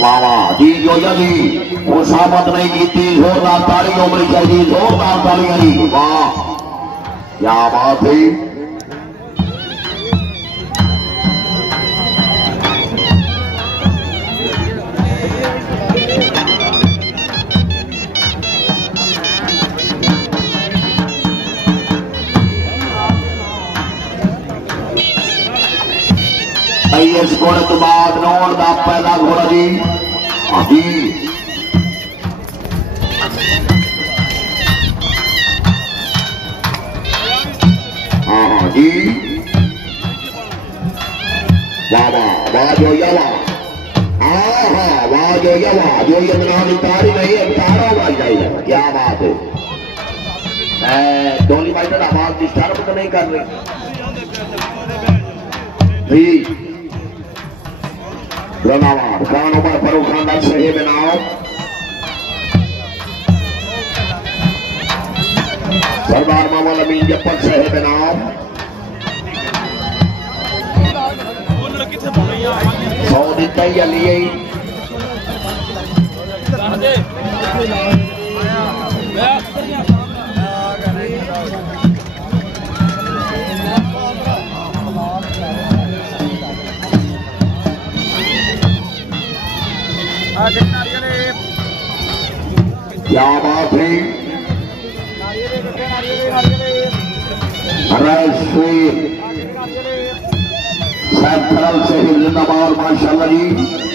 वाह वाह जी योजा जी खुशामद नहीं की थी जोरदार तालियों मिली चाहिए जोरदार तालियां जी वाह क्या बात है इस घोड़े तो बाद नौन का पहला घोड़ा जी हाँ जी हाँ हाँ जी वाह वाह वाह जो यवा हाँ हाँ वाह जो यवा जो ये बनानी तारी नहीं है तारा बन जाएगा क्या बात है डोली भाई तो आवाज डिस्टर्ब तो नहीं कर रही जी धन्यवाद खान उमर फरूक खानदान सही बनाओ सरदार मोहम्मद अमीन जब्बर सही बनाओ सऊदी तैयार लिए क्या बात है सरल से ही जिंदाबाद माशाल्लाह जी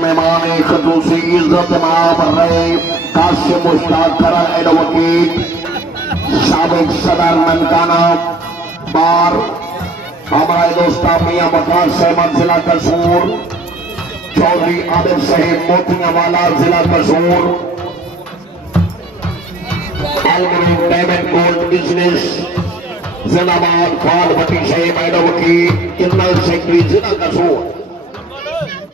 मेहमान खसूसी इज्जत माफ रहे कासिम मुश्ताक करण एडवोकेट साबिक सदर ननकाना बार हमारे दोस्ता मियां बकार सहमद जिला कसूर चौधरी आदिल साहिब मोतियावाला जिला कसूर एल्यूमिनियम डायमंड गोल्ड बिजनेस जिंदाबाद खान भट्टी साहिब एडवोकेट जनरल सेक्रेटरी जिला कसूर